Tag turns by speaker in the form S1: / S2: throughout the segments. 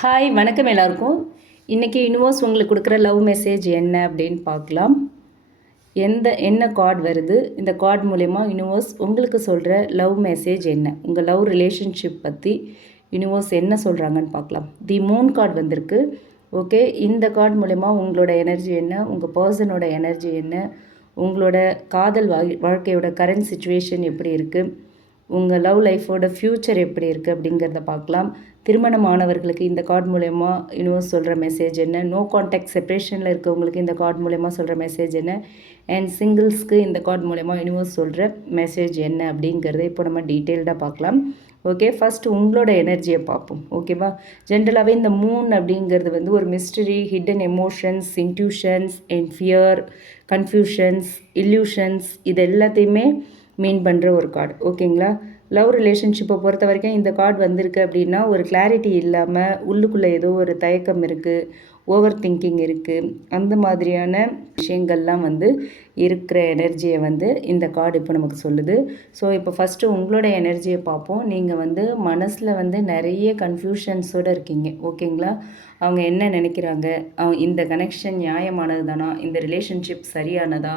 S1: Hi வணக்கம் எல்லாருக்கும். இன்றைக்கி யூனிவர்ஸ் உங்களுக்கு கொடுக்குற லவ் மெசேஜ் என்ன அப்படின்னு பார்க்கலாம். எந்த என்ன கார்டு வருது? இந்த கார்டு மூலயமா யூனிவர்ஸ் உங்களுக்கு சொல்கிற லவ் மெசேஜ் என்ன? உங்கள் லவ் ரிலேஷன்ஷிப் பற்றி யூனிவர்ஸ் என்ன சொல்கிறாங்கன்னு பார்க்கலாம். தி மூன் கார்டு வந்திருக்கு. ஓகே இந்த கார்டு மூலயமா உங்களோட எனர்ஜி என்ன? உங்கள் பர்சனோட எனர்ஜி என்ன? உங்களோட காதல் வாழ் வாழ்க்கையோட கரண்ட் சுச்சுவேஷன் எப்படி இருக்குது உங்கள் லவ் லைஃபோட ஃப்யூச்சர் எப்படி இருக்குது அப்படிங்கிறத பார்க்கலாம். திருமணமானவர்களுக்கு இந்த கார்டு மூலயமா யூனிவர்ஸ் சொல்கிற மெசேஜ் என்ன? நோ கான்டாக்ட் செப்ரேஷனில் இருக்கவங்களுக்கு இந்த கார்டு மூலயமா சொல்கிற மெசேஜ் என்ன? அண்ட் சிங்கிள்ஸ்க்கு இந்த கார்டு மூலயமா யூனிவர்ஸ் சொல்கிற மெசேஜ் என்ன அப்படிங்கிறத இப்போ நம்ம டீட்டெயில்டாக பார்க்கலாம். ஓகே ஃபஸ்ட்டு உங்களோட எனர்ஜியை பார்ப்போம். ஓகேவா ஜென்ரலாகவே இந்த மூன் அப்படிங்கிறது வந்து ஒரு mystery hidden emotions intuitions and fear confusions illusions இது எல்லாத்தையுமே மீன் பண்ணுற ஒரு கார்டு ஓகேங்களா லவ் ரிலேஷன்ஷிப்பை பொறுத்த வரைக்கும் இந்த கார்டு வந்திருக்கு அப்படின்னா ஒரு கிளாரிட்டி இல்லாமல் உள்ளுக்குள்ளே ஏதோ ஒரு தயக்கம் இருக்குது ஓவர் திங்கிங் இருக்குது அந்த மாதிரியான விஷயங்கள்லாம் வந்து இருக்கிற எனர்ஜியை வந்து இந்த கார்டு இப்போ நமக்கு சொல்லுது. ஸோ இப்போ ஃபஸ்ட்டு உங்களோட எனர்ஜியை பார்ப்போம். நீங்கள் வந்து மனசில் வந்து நிறைய கன்ஃபியூஷன்ஸோடு இருக்கீங்க. ஓகேங்களா? அவங்க என்ன நினைக்கிறாங்க? அவங்க இந்த கனெக்ஷன் நியாயமானது தானா இந்த ரிலேஷன்ஷிப் சரியானதா?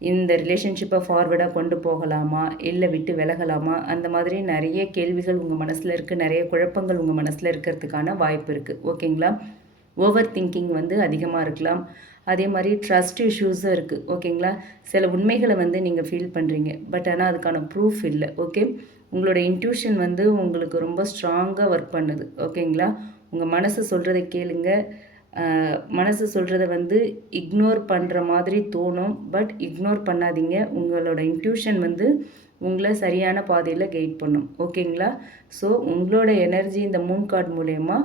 S1: இந்த ரிலேஷன்ஷிப்பை ஃபார்வர்டாக கொண்டு போகலாமா? இல்லை விட்டு விலகலாமா? அந்த மாதிரி நிறைய கேள்விகள் உங்கள் மனசில் இருக்குது நிறைய குழப்பங்கள் உங்கள் மனசில் இருக்கிறதுக்கான வாய்ப்பு இருக்குது ஓகேங்களா ஓவர் திங்கிங் வந்து அதிகமாக இருக்கலாம். அதே மாதிரி ட்ரஸ்ட் இஷ்யூஸும் இருக்குது ஓகேங்களா சில உண்மைகளை வந்து நீங்கள் ஃபீல் பண்ணுறீங்க பட் ஆனால் அதுக்கான ப்ரூஃப் இல்லை. ஓகே உங்களோட இன்ட்யூஷன் வந்து உங்களுக்கு ரொம்ப ஸ்ட்ராங்காக ஒர்க் பண்ணுது. ஓகேங்களா உங்கள் மனசு சொல்கிறத கேளுங்கள் மனசு சொல்கிறத வந்து இக்னோர் பண்ணுற மாதிரி தோணும். பட் இக்னோர் பண்ணாதீங்க. உங்களோட இன்ட்யூஷன் வந்து உங்களை சரியான பாதையில் கைட் பண்ணும். ஓகேங்களா? ஸோ உங்களோட எனர்ஜி இந்த மூன் கார்டு மூலயமா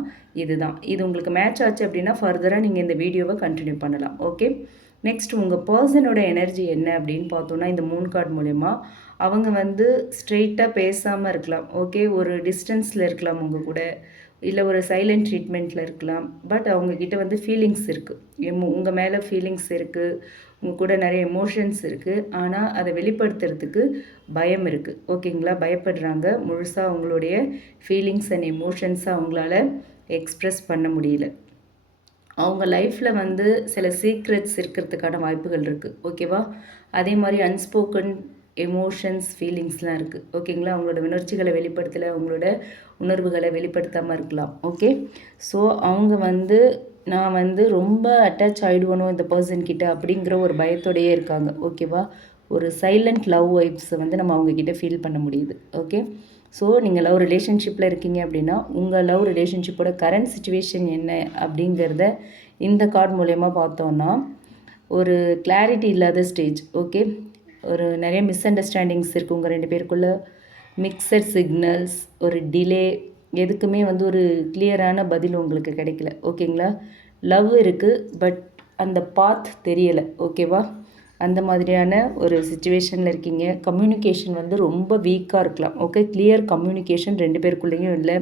S1: இதுதான். இது உங்களுக்கு மேட்ச் ஆச்சு அப்படின்னா ஃபர்தராக நீங்கள் இந்த வீடியோவை கண்டினியூ பண்ணலாம். ஓகே நெக்ஸ்ட் உங்கள் பர்சனோட எனர்ஜி என்ன அப்படின்னு பார்த்தோன்னா இந்த மூன் கார்டு மூலயமா அவங்க வந்து ஸ்ட்ரெயிட்டாக பேசாமல் இருக்கலாம். ஓகே ஒரு டிஸ்டன்ஸில் இருக்கலாம் உங்கள் கூட. இல்லை ஒரு சைலண்ட் ட்ரீட்மெண்ட்டில் இருக்கலாம். பட் அவங்கக்கிட்ட வந்து ஃபீலிங்ஸ் இருக்குது எம் உங்கள் மேலே ஃபீலிங்ஸ் இருக்குது உங்கள் கூட நிறைய எமோஷன்ஸ் இருக்குது ஆனால் அதை வெளிப்படுத்துறதுக்கு பயம் இருக்குது ஓகேங்களா பயப்படுறாங்க. முழுசாக அவங்களுடைய ஃபீலிங்ஸ் அண்ட் எமோஷன்ஸை அவங்களால எக்ஸ்ப்ரெஸ் பண்ண முடியல. அவங்க லைஃப்பில் வந்து சில சீக்ரெட்ஸ் இருக்கிறதுக்கான வாய்ப்புகள் இருக்குது ஓகேவா அதே மாதிரி அன்ஸ்போக்கன் எமோஷன்ஸ் ஃபீலிங்ஸ்லாம் இருக்குது ஓகேங்களா அவங்களோட உணர்ச்சிகளை வெளிப்படுத்தலை அவங்களோட உணர்வுகளை வெளிப்படுத்தாமல் இருக்கலாம். ஓகே ஸோ அவங்க வந்து நான் வந்து ரொம்ப அட்டாச் ஆகிடுவனோ இந்த பர்சன் கிட்ட அப்படிங்கிற ஒரு பயத்தோடையே இருக்காங்க. ஓகேவா ஒரு சைலண்ட் லவ் வைப்ஸை வந்து நம்ம அவங்கக்கிட்ட ஃபீல் பண்ண முடியுது. ஓகே ஸோ நீங்கள் லவ் ரிலேஷன்ஷிப்பில் இருக்கீங்க அப்படின்னா உங்கள் லவ் ரிலேஷன்ஷிப்போட கரண்ட் சுச்சுவேஷன் என்ன அப்படிங்கிறத இந்த கார்டு மூலயமா பார்த்தோன்னா ஒரு கிளாரிட்டி இல்லாத ஸ்டேஜ் ஓகே ஒரு நிறைய மிஸ் அண்டர்ஸ்டாண்டிங்ஸ் இருக்குது உங்கள் ரெண்டு பேருக்குள்ளே. மிக்சட் சிக்னல்ஸ் ஒரு டிலே எதுக்குமே வந்து ஒரு கிளியரான பதில் உங்களுக்கு கிடைக்கல. ஓகேங்களா லவ் இருக்குது பட் அந்த பாத் தெரியலை. ஓகேவா அந்த மாதிரியான ஒரு சுச்சுவேஷனில் இருக்கீங்க. கம்யூனிகேஷன் வந்து ரொம்ப வீக்காக இருக்கலாம். ஓகே கிளியர் கம்யூனிகேஷன் ரெண்டு பேருக்குள்ளேயும் இல்லை.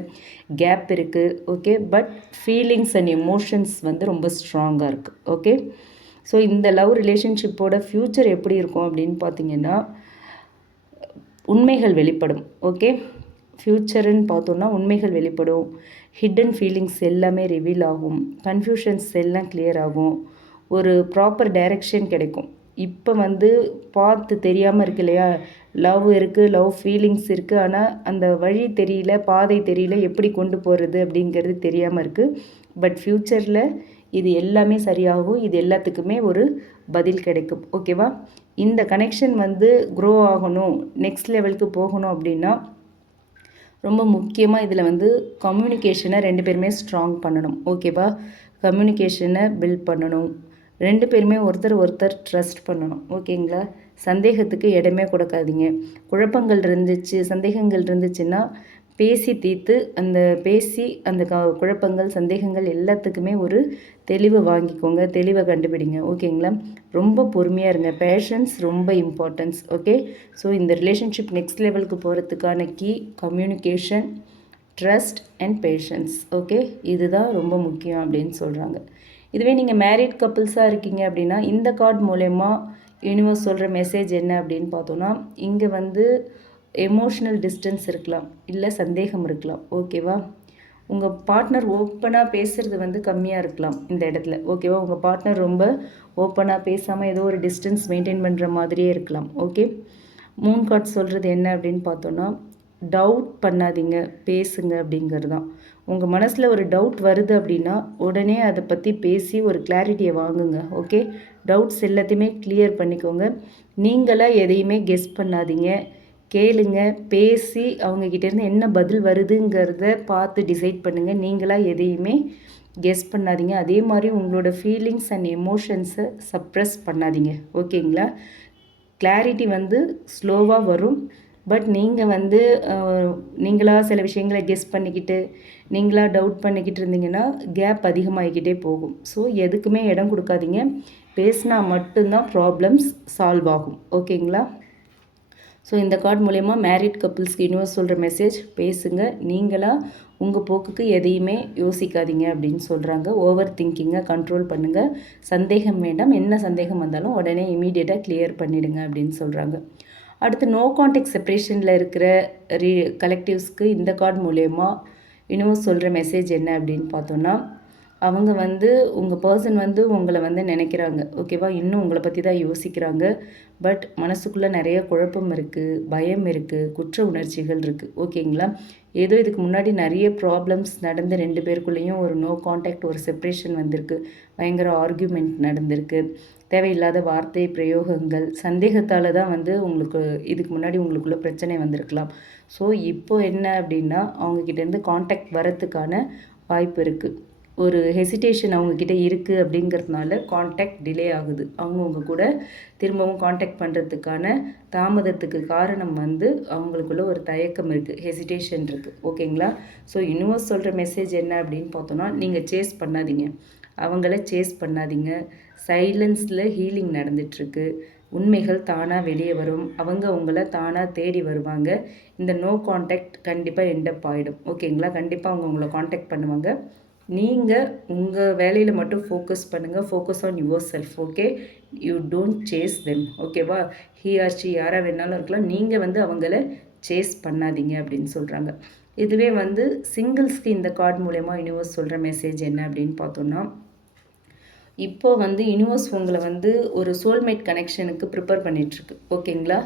S1: கேப் இருக்குது okay but feelings and emotions வந்து ரொம்ப ஸ்ட்ராங்காக இருக்குது ஓகே ஸோ இந்த லவ் ரிலேஷன்ஷிப்போட ஃப்யூச்சர் எப்படி இருக்கும் அப்படின்னு பார்த்தீங்கன்னா உண்மைகள் வெளிப்படும் ஓகே ஃப்யூச்சருன்னு பார்த்தோன்னா உண்மைகள் வெளிப்படும். ஹிடன் ஃபீலிங்ஸ் எல்லாமே ரிவீல் ஆகும். கன்ஃபியூஷன்ஸ் எல்லாம் கிளியர் ஆகும். ஒரு ப்ராப்பர் டைரெக்ஷன் கிடைக்கும். இப்போ வந்து பார்த்து தெரியாமல் இருக்கு இல்லையா? லவ் இருக்குது லவ் ஃபீலிங்ஸ் இருக்குது ஆனால் அந்த வழி தெரியல பாதை தெரியல எப்படி கொண்டு போகிறது அப்படிங்கிறது தெரியாமல் இருக்குது பட் ஃப்யூச்சரில் இது எல்லாமே சரியாகும். இது எல்லாத்துக்குமே ஒரு பதில் கிடைக்கும். ஓகேவா இந்த கனெக்ஷன் வந்து க்ரோ ஆகணும். நெக்ஸ்ட் லெவலுக்கு போகணும் அப்படின்னா ரொம்ப முக்கியமாக இதில் வந்து கம்யூனிகேஷனை ரெண்டு பேருமே ஸ்ட்ராங் பண்ணணும். ஓகேவா கம்யூனிகேஷனை பில்ட் பண்ணணும். ரெண்டு பேருமே ஒருத்தர் ஒருத்தர் ட்ரஸ்ட் பண்ணணும். ஓகேங்களா சந்தேகத்துக்கு இடமே கொடுக்காதீங்க. குழப்பங்கள் இருந்துச்சு சந்தேகங்கள் இருந்துச்சுன்னா பேசி தீர்த்து அந்த பேசி அந்த க குழப்பங்கள் சந்தேகங்கள் எல்லாத்துக்குமே ஒரு தெளிவை வாங்கிக்கோங்க. தெளிவை கண்டுபிடிங்க. ஓகேங்களா? ரொம்ப பொறுமையாக இருங்க. பேஷன்ஸ் ரொம்ப இம்பார்ட்டன்ஸ் ஓகே? ஸோ இந்த ரிலேஷன்ஷிப் நெக்ஸ்ட் லெவலுக்கு போகிறதுக்கான key communication trust and patience okay? இதுதான் ரொம்ப முக்கியம் அப்படின்னு சொல்கிறாங்க இதுவே நீங்கள் மேரிட் கப்புள்ஸாக இருக்கீங்க அப்படின்னா இந்த கார்டு மூலயமா யூனிவர்ஸ் சொல்கிற மெசேஜ் என்ன அப்படின்னு பார்த்தோன்னா இங்கே வந்து எமோஷ்னல் டிஸ்டன்ஸ் இருக்கலாம் இல்லை சந்தேகம் இருக்கலாம். ஓகேவா உங்கள் பார்ட்னர் ஓப்பனாக பேசுகிறது வந்து கம்மியாக இருக்கலாம் இந்த இடத்துல. ஓகேவா உங்கள் பார்ட்னர் ரொம்ப ஓப்பனாக பேசாமல் ஏதோ ஒரு டிஸ்டன்ஸ் மெயின்டைன் பண்ணுற மாதிரியே இருக்கலாம். ஓகே மூன் கார்ட் சொல்கிறது என்ன அப்படின்னு பார்த்தோன்னா டவுட் பண்ணாதீங்க பேசுங்க அப்படிங்கிறது தான் உங்கள் மனசில் ஒரு டவுட் வருது அப்படின்னா உடனே அதை பற்றி பேசி ஒரு கிளாரிட்டியை வாங்குங்க. ஓகே டவுட்ஸ் எல்லாத்தையுமே கிளியர் பண்ணிக்கோங்க. நீங்களாக எதையுமே கெஸ் பண்ணாதீங்க. கேளுங்க பேசி அவங்கக்கிட்டேருந்து என்ன பதில் வருதுங்கிறத பார்த்து டிசைட் பண்ணுங்கள் நீங்களாக எதையுமே கெஸ் பண்ணாதீங்க. அதே மாதிரி உங்களோட ஃபீலிங்ஸ் அண்ட் எமோஷன்ஸை சப்ரெஸ் பண்ணாதீங்க. ஓகேங்களா? கிளாரிட்டி வந்து ஸ்லோவாக வரும். பட் நீங்கள் வந்து நீங்களாக சில விஷயங்களை கெஸ் பண்ணிக்கிட்டு நீங்களாக டவுட் பண்ணிக்கிட்டு இருந்தீங்கன்னா கேப் அதிகமாகிக்கிட்டே போகும். ஸோ எதுக்குமே இடம் கொடுக்காதீங்க. பேசினா மட்டும்தான் ப்ராப்ளம்ஸ் சால்வ் ஆகும். ஓகேங்களா? ஸோ இந்த கார்டு மூலயமா மேரிட் கப்புள்ஸ்க்கு யூனிவர்ஸ் சொல்கிற மெசேஜ் பேசுங்க. நீங்களாக உங்கள் போக்குக்கு எதையுமே யோசிக்காதீங்க அப்படின்னு சொல்கிறாங்க ஓவர் திங்கிங்கை கண்ட்ரோல் பண்ணுங்கள் சந்தேகம் வேண்டாம். என்ன சந்தேகம் வந்தாலும் உடனே இமீடியட்டாக கிளியர் பண்ணிவிடுங்க அப்படின்னு சொல்கிறாங்க அடுத்து நோ கான்டெக்ட் செப்ரேஷனில் இருக்கிற ரீ கலெக்டிவ்ஸ்க்கு இந்த கார்டு மூலயமா இன்னும் சொல்கிற மெசேஜ் என்ன அப்படின்னு பார்த்தோன்னா அவங்க வந்து உங்கள் பர்சன் வந்து உங்களை வந்து நினைக்கிறாங்க. ஓகேவா இன்னும் உங்களை பற்றி தான் யோசிக்கிறாங்க. பட் மனசுக்குள்ளே நிறைய குழப்பம் இருக்குது பயம் இருக்குது குற்ற உணர்ச்சிகள் இருக்குது ஓகேங்களா ஏதோ இதுக்கு முன்னாடி நிறைய ப்ராப்ளம்ஸ் நடந்த ரெண்டு பேருக்குள்ளேயும் ஒரு நோ காண்டாக்ட் ஒரு செப்ரேஷன் வந்திருக்கு. பயங்கர ஆர்கியூமெண்ட் நடந்திருக்கு. தேவையில்லாத வார்த்தை பிரயோகங்கள் சந்தேகத்தால் தான் வந்து உங்களுக்கு இதுக்கு முன்னாடி உங்களுக்குள்ள பிரச்சனை வந்திருக்கலாம். ஸோ இப்போ என்ன அப்படின்னா அவங்கக்கிட்டேருந்து காண்டாக்ட் வரத்துக்கான வாய்ப்பு இருக்குது ஒரு ஹெசிடேஷன் அவங்கக்கிட்ட இருக்குது அப்படிங்கிறதுனால காண்டாக்ட் டிலே ஆகுது. அவங்கவுங்க கூட திரும்பவும் காண்டாக்ட் பண்ணுறதுக்கான தாமதத்துக்கு காரணம் வந்து அவங்களுக்குள்ள ஒரு தயக்கம் இருக்குது ஹெசிடேஷன் இருக்குது ஓகேங்களா? ஸோ யூனிவர்ஸ் சொல்கிற மெசேஜ் என்ன அப்படின்னு பார்த்தோன்னா நீங்கள் சேஸ் பண்ணாதீங்க. அவங்கள சேஸ் பண்ணாதீங்க. சைலன்ஸில் ஹீலிங் நடந்துகிட்ருக்கு உண்மைகள் தானாக வெளியே வரும். அவங்க உங்களை தானாக தேடி வருவாங்க. இந்த நோ காண்டாக்ட் கண்டிப்பாக எண்டப் ஆகிடும் ஓகேங்களா? கண்டிப்பாக அவங்க உங்களை காண்டாக்ட் பண்ணுவாங்க. நீங்கள் உங்கள் வேலையில் மட்டும் ஃபோக்கஸ் பண்ணுங்கள் focus on yourself okay you don't chase them ஓகேவா ஹி ஆர் யாராக வேணாலும் இருக்கலாம். நீங்கள் வந்து அவங்கள சேஸ் பண்ணாதீங்க அப்படின்னு சொல்கிறாங்க இதுவே வந்து சிங்கிள்ஸ்க்கு இந்த கார்டு மூலயமா யூனிவர்ஸ் சொல்கிற மெசேஜ் என்ன அப்படின்னு பார்த்தோன்னா இப்போ வந்து யூனிவர்ஸ் உங்களை வந்து ஒரு சோல்மேட் கனெக்ஷனுக்கு ப்ரிப்பேர் பண்ணிகிட்ருக்கு ஓகேங்களா?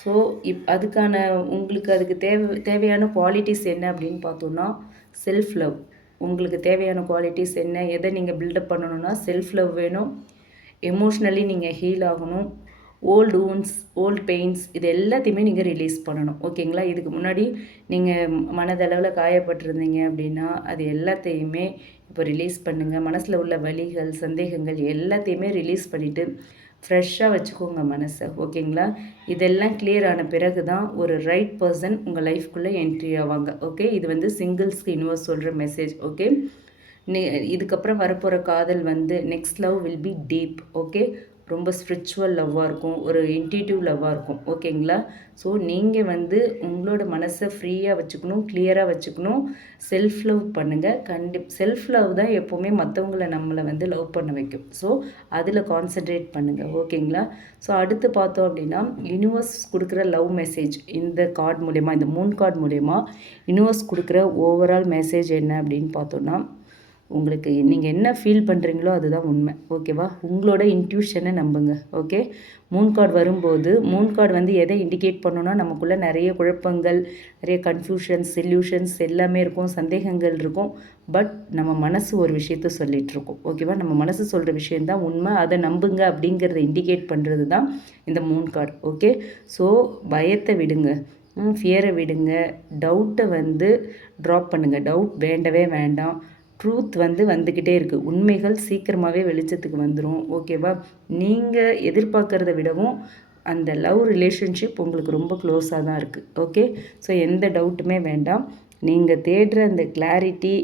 S1: ஸோ இப் அதுக்கான உங்களுக்கு அதுக்கு தேவை தேவையான குவாலிட்டிஸ் என்ன அப்படின்னு பார்த்தோன்னா செல்ஃப் லவ் உங்களுக்கு தேவையான குவாலிட்டிஸ் என்ன எதை நீங்கள் பில்டப் பண்ணணும்னா செல்ஃப் லவ் வேணும் எமோஷ்னலி நீங்கள் ஹீல் ஆகணும் ஓல்டு ஊன்ஸ் ஓல்டு பெயின்ஸ் இது எல்லாத்தையுமே நீங்கள் ரிலீஸ் பண்ணணும். ஓகேங்களா இதுக்கு முன்னாடி நீங்கள் மனதளவில் காயப்பட்டிருந்தீங்க அப்படின்னா அது எல்லாத்தையுமே இப்போ ரிலீஸ் பண்ணுங்கள் மனசில் உள்ள வலிகள் சந்தேகங்கள் எல்லாத்தையுமே ரிலீஸ் பண்ணிவிட்டு ஃப்ரெஷ்ஷாக வச்சுக்கோங்க மனசை ஓகேங்களா? இதெல்லாம் கிளியர் ஆன பிறகு தான் ஒரு ரைட் பர்சன் உங்கள் லைஃப்குள்ளே என்ட்ரி ஆவாங்க ஓகே இது வந்து சிங்கிள்ஸ்க்கு இன்வர்ஸ் சொல்கிற மெசேஜ் ஓகே நீ இதுக்கப்புறம் வரப்போகிற காதல் வந்து next love will be deep okay ரொம்ப ஸ்பிரிச்சுவல் லவ்வாக இருக்கும். ஒரு இன்டியூட்டிவ் லவ்வாக இருக்கும். ஓகேங்களா ஸோ நீங்கள் வந்து உங்களோட மனசை ஃப்ரீயாக வச்சுக்கணும் கிளியராக வச்சுக்கணும். செல்ஃப் லவ் பண்ணுங்கள் கண்டி செல்ஃப் லவ் தான் எப்போவுமே மற்றவங்கள நம்மளை வந்து லவ் பண்ண வைக்கும். ஸோ அதில் கான்சென்ட்ரேட் பண்ணுங்கள் ஓகேங்களா ஸோ அடுத்து பார்த்தோம் அப்படின்னா யூனிவர்ஸ் கொடுக்குற லவ் மெசேஜ் இந்த கார்டு மூலயமா இந்த மூணு கார்டு மூலயமா யூனிவர்ஸ் கொடுக்குற ஓவரால் மெசேஜ் என்ன அப்படின்னு பார்த்தோன்னா உங்களுக்கு நீங்கள் என்ன ஃபீல் பண்ணுறீங்களோ அதுதான் உண்மை. ஓகேவா உங்களோட இன்ட்யூஷனை நம்புங்க. ஓகே மூன் கார்டு வரும்போது மூன் கார்டு வந்து எதை இண்டிகேட் பண்ணோன்னா நமக்குள்ளே நிறைய குழப்பங்கள் நிறைய கன்ஃபியூஷன்ஸ் சொல்யூஷன்ஸ் எல்லாமே இருக்கும் சந்தேகங்கள் இருக்கும். பட் நம்ம மனசு ஒரு விஷயத்த சொல்லிகிட்ருக்கோம் ஓகேவா நம்ம மனசு சொல்கிற விஷயந்தான் உண்மை. அதை நம்புங்க அப்படிங்கிறத இண்டிகேட் பண்ணுறது தான் இந்த மூன் கார்டு ஓகே ஸோ பயத்தை விடுங்க. ஃபியரை விடுங்க. டவுட்டை வந்து ட்ராப் பண்ணுங்கள் டவுட் வேண்டவே வேண்டாம். ட்ரூத் வந்து வந்துக்கிட்டே இருக்குது உண்மைகள் சீக்கிரமாகவே வெளிச்சத்துக்கு வந்துடும் ஓகேவா நீங்கள் எதிர்பார்க்குறத விடவும் அந்த லவ் ரிலேஷன்ஷிப் உங்களுக்கு ரொம்ப க்ளோஸாக தான் இருக்குது ஓகே ஸோ எந்த டவுட்டுமே வேண்டாம். நீங்கள் தேடுற அந்த கிளாரிட்டி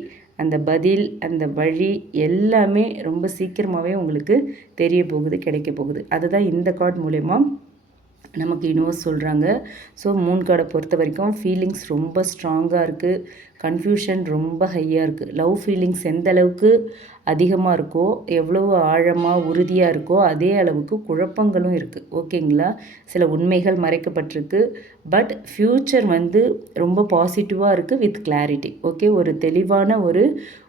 S1: அந்த பதில் அந்த வழி எல்லாமே ரொம்ப சீக்கிரமாகவே உங்களுக்கு தெரிய போகுது கிடைக்க போகுது. அதுதான் இந்த கார்டு மூலயமா நமக்கு யூனிவர்ஸ் சொல்கிறாங்க ஸோ மூன் கார்டை பொறுத்த வரைக்கும் ஃபீலிங்ஸ் ரொம்ப ஸ்ட்ராங்காக இருக்குது கன்ஃபியூஷன் ரொம்ப ஹையாக இருக்குது லவ் ஃபீலிங்ஸ் எந்த அளவுக்கு அதிகமாக இருக்கோ எவ்வளோ ஆழமாக உறுதியாக இருக்கோ அதே அளவுக்கு குழப்பங்களும் இருக்குது ஓகேங்களா சில உண்மைகள் மறைக்கப்பட்டிருக்கு. பட் ஃப்யூச்சர் வந்து ரொம்ப பாசிட்டிவாக இருக்குது வித் கிளாரிட்டி ஓகே ஒரு தெளிவான ஒரு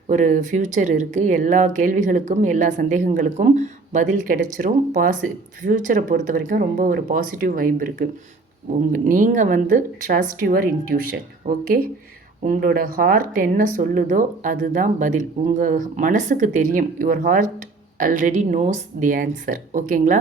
S1: ஒரு ஃப்யூச்சர் இருக்குது எல்லா கேள்விகளுக்கும் எல்லா சந்தேகங்களுக்கும் பதில் கிடச்சிரும். பாசி ஃப்யூச்சரை பொறுத்த வரைக்கும் ரொம்ப ஒரு பாசிட்டிவ் வைப் இருக்குது உங் நீங்கள் வந்து ட்ரஸ்ட் யுவர் இன்ட்யூஷன் ஓகே உங்களோட ஹார்ட் என்ன சொல்லுதோ அதுதான் பதில். உங்கள் மனசுக்கு தெரியும். Your heart already knows the answer ஓகேங்களா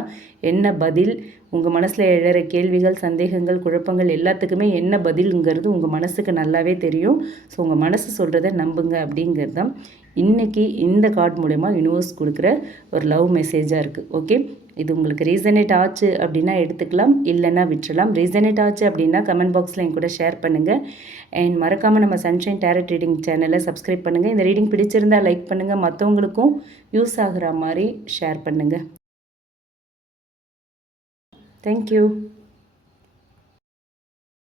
S1: என்ன பதில்? உங்கள் மனசில் எழுற கேள்விகள் சந்தேகங்கள் குழப்பங்கள் எல்லாத்துக்குமே என்ன பதிலுங்கிறது உங்கள் மனசுக்கு நல்லாவே தெரியும். ஸோ உங்கள் மனசு சொல்கிறத நம்புங்க அப்படிங்கிறது தான் இன்றைக்கி இந்த கார்டு மூலயமா யூனிவர்ஸ் கொடுக்குற ஒரு லவ் மெசேஜாக இருக்குது ஓகே இது உங்களுக்கு ரீசனேட் ஆச்சு அப்படின்னா எடுத்துக்கலாம். இல்லைன்னா விட்டுறலாம். ரீசனேட் ஆச்சு அப்படின்னா கமெண்ட் பாக்ஸில் என் கூட ஷேர் பண்ணுங்கள் அண்ட் மறக்காமல் நம்ம சன்ஷைன் டேரட் ரீடிங் சேனலை சப்ஸ்கிரைப் பண்ணுங்கள் இந்த ரீடிங் பிடிச்சிருந்தால் லைக் பண்ணுங்கள் மற்றவங்களுக்கும் யூஸ் ஆகிற மாதிரி ஷேர் பண்ணுங்கள் தேங்க்யூ